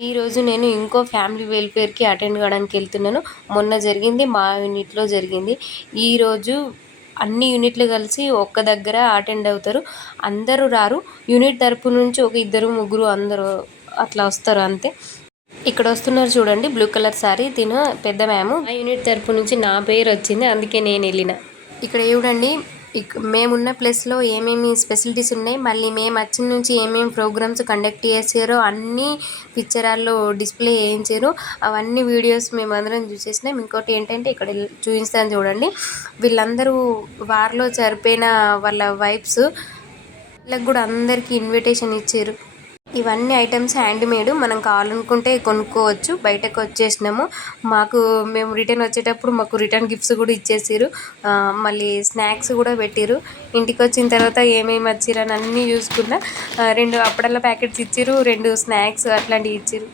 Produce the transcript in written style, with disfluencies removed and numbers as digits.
ఈరోజు నేను ఇంకో ఫ్యామిలీ వెల్ఫేర్‌కి అటెండ్ కావడానికి వెళ్తున్నాను. మొన్న జరిగింది మా యూనిట్‌లో జరిగింది. ఈరోజు అన్ని యూనిట్లు కలిసి ఒక్క దగ్గర అటెండ్ అవుతారు. అందరూ రారు. యూనిట్ తరపు నుంచి ఒక ఇద్దరు, ముగ్గురు అందరూ అట్లా వస్తారు అంతే. ఇక్కడ వస్తున్నారు చూడండి బ్లూ కలర్ సారీ తిను పెద్ద మ్యామ్. ఆ యూనిట్ తరపు నుంచి నా పేరు వచ్చింది. అందుకే నేను వెళ్ళిన. ఇక్కడ చూడండి మేమున్న ప్లేస్లో ఏమేమి ఫెసిలిటీస్ ఉన్నాయి, మళ్ళీ మేము వచ్చిన నుంచి ఏమేమి ప్రోగ్రామ్స్ కండక్ట్ చేసారో అన్నీ పిక్చరాల్లో డిస్ప్లే చేయించారు. అవన్నీ వీడియోస్ మేము అందరం చూసేసినాం. ఇంకోటి ఏంటంటే ఇక్కడ చూపిస్తాను చూడండి, వీళ్ళందరూ వార్లో చనిపోయిన వాళ్ళ వైఫ్స్, వీళ్ళకి కూడా అందరికీ ఇన్విటేషన్ ఇచ్చారు. ఇవన్నీ ఐటమ్స్ హ్యాండ్మేడ్, మనం కావాలనుకుంటే కొనుక్కోవచ్చు. బయటకు వచ్చేసినాము. మేము రిటర్న్ వచ్చేటప్పుడు మాకు రిటర్న్ గిఫ్ట్స్ కూడా ఇచ్చేసారు. మళ్ళీ స్నాక్స్ కూడా పెట్టారు. ఇంటికి వచ్చిన తర్వాత ఏమేమి వచ్చిరని అన్నీ చూసుకున్నా. 2 అప్పడాల ప్యాకెట్స్ ఇచ్చారు, 2 స్నాక్స్ అట్లాంటివి ఇచ్చారు.